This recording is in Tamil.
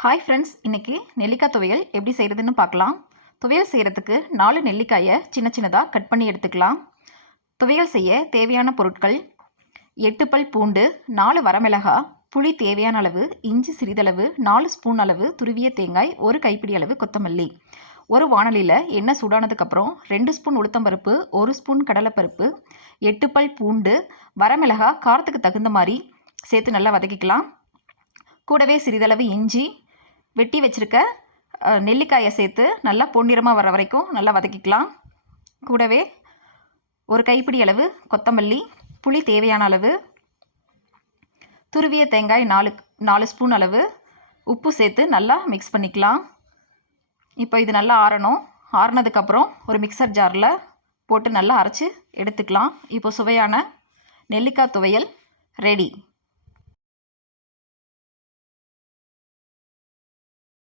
ஹாய் ஃப்ரெண்ட்ஸ் இன்றைக்கி நெல்லிக்காய் துவையல் எப்படி செய்கிறதுன்னு பார்க்கலாம். துவையல் செய்கிறதுக்கு நாலு நெல்லிக்காயை சின்ன சின்னதாக கட் பண்ணி எடுத்துக்கலாம். துவையல் செய்ய தேவையான பொருட்கள் எட்டு பல் பூண்டு நாலு வரமிளகா புளி தேவையான அளவு இஞ்சி சிறிதளவு நாலு ஸ்பூன் அளவு துருவிய தேங்காய் ஒரு கைப்பிடி அளவு கொத்தமல்லி ஒரு வாணலியில் எண்ணெய் சூடானதுக்கப்புறம் ரெண்டு ஸ்பூன் உளுத்தம்பருப்பு ஒரு ஸ்பூன் கடலைப்பருப்பு எட்டு பல் பூண்டு வரமிளகா காரத்துக்கு தகுந்த மாதிரி சேர்த்து நல்லா வதக்கிக்கலாம். கூடவே சிறிதளவு இஞ்சி வெட்டி வச்சுருக்க நெல்லிக்காயை சேர்த்து நல்லா பொன்னிறமாக வர வரைக்கும் நல்லா வதக்கிக்கலாம். கூடவே ஒரு கைப்பிடி அளவு கொத்தமல்லி புளி தேவையான அளவு துருவிய தேங்காய் நாலு நாலு ஸ்பூன் அளவு உப்பு சேர்த்து நல்லா மிக்ஸ் பண்ணிக்கலாம். இப்போ இது நல்லா ஆறணும். ஆறினதுக்கப்புறம் ஒரு மிக்சர் ஜாரில் போட்டு நல்லா அரைச்சி எடுத்துக்கலாம். இப்போ சுவையான நெல்லிக்காய் துவையல் ரெடி